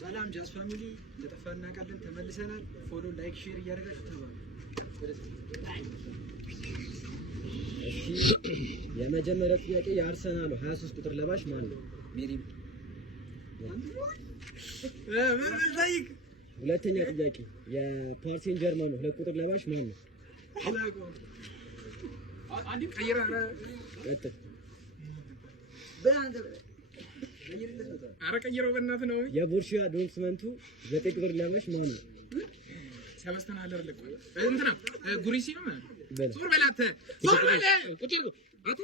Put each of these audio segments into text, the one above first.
ሰላም ጃስ ፋሚሊ እንደጠፋን እናውቃለን ተመልሰናል ፎሎ ላይክ ሼር እያደረጋችሁ ተባሉ የመጀመሪያው ጥያቄ የአርሰናል 23 ቁጥር ለባሽ ማን ነው ሜሪም ሁለተኛ ጥያቄ የፓሪስ ሴን ጀርመን 2 ቁጥር ለባሽ ማን ነው አንዲ ቀይራ ቀጥል አረቀይረው በእናት ነው የቦሩሲያ ዶርትመንቱ 9 ቁጥር ለባሽ ማን ነው ሰበስተን አለር ለቆ እንትና ጉሪሲ ነው በለ ሱር በላተ ሱር በለ ቁጥሩ አቱ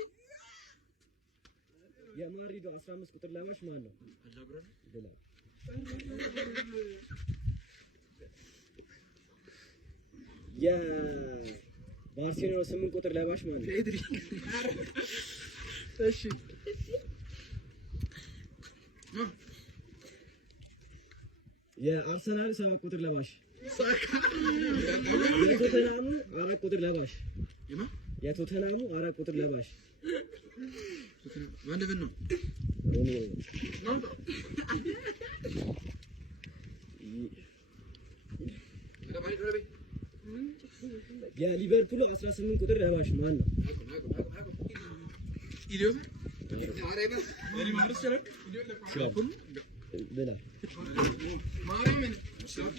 የማድሪዱ 15 ቁጥር ለባሽ ማን ነው አላብራ በለ የባርሴሎና 8 ቁጥር ለባሽ ማን ነው ኤድሪ እሺ የአርሰናል 7 ቁጥር ለባሽ የቶተናሙ 4 ቁጥር ለባሽ የቶተናሙ 4 ቁጥር ለባሽ ማን ነው የሊቨርፑል 18 ቁጥር ለባሽ ማን ነው ኢዲዮ አሬባ ማርስ ነው ሻፑን በላ ማርያምን ሻፑ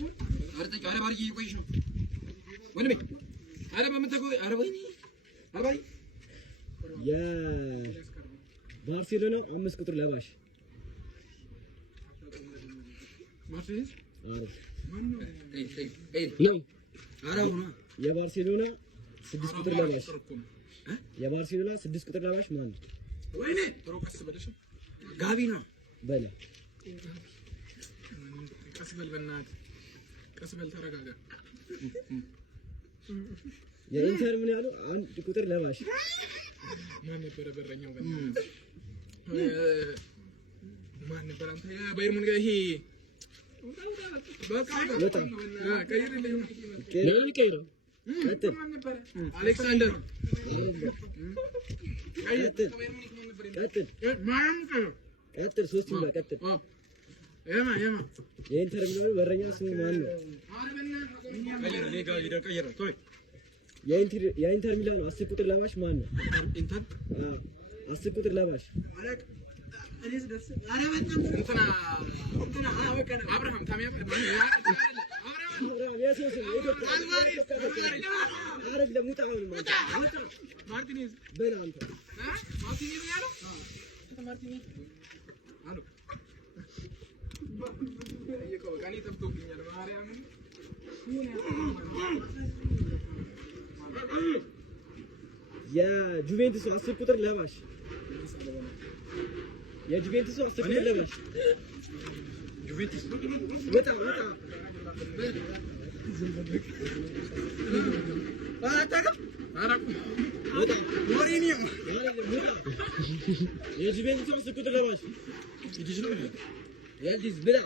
አርጠቂ አረባሪ ይቆይሽ ነው ወንድሜ አረባ ምን ተቆይ አረባይ አረባይ የባርሴሎና 5 ቁጥር ለባሽ ማርሴስ አረብ ነው አረቡ ነው የባርሴሎና 6 ቁጥር ለባሽ የባርሴሎና 6 ቁጥር ለባሽ ማን ነው ወይኔ ሮቀስ በለሽ ጋቢ ነው በለ ቀስ በል በእናትህ ቀስ በል ተረጋጋ የኢንተር ምን ያለው 1 ቁጥር ለባሽ ማን ነበር በረኛው በእናትህ ማን ነበር አንተ ባየር ሙኒክ ይሄ በቃ ቀይርልኝ ለምን ቀይረው ቀጥል አሌክሳንደር ቀጥል ማን ቀጥል 3 ይላ ቀጥል ኤማ የኢንተር ሚላን በረኛ ስሙ ማን ነው ቀይር ሌጋ ይቀየር ቶይ የኢንተር ሚላን 10 ቁጥር ለባሽ ማን ነው ኢንተር 10 ቁጥር ለባሽ እኔስ ደስ እንትና አብርሃም ታሚያ ማን ማርቲኔዝ በላንተ ማርቲኔዝ ያለው ማርቲኔዝ አሎ እየቆ ጋኒ ተብቶብኛል ማርያምን የጁቬንቱስ 10 ቁጥር ለባሽ የጁቬንቱስ 10 ቁጥር ለባሽ ጁቬንቱስ ወጣ ሞሪኒዮ የጁቬንቱስ 10 ቁጥር ለባሽ ይዲስ ብላ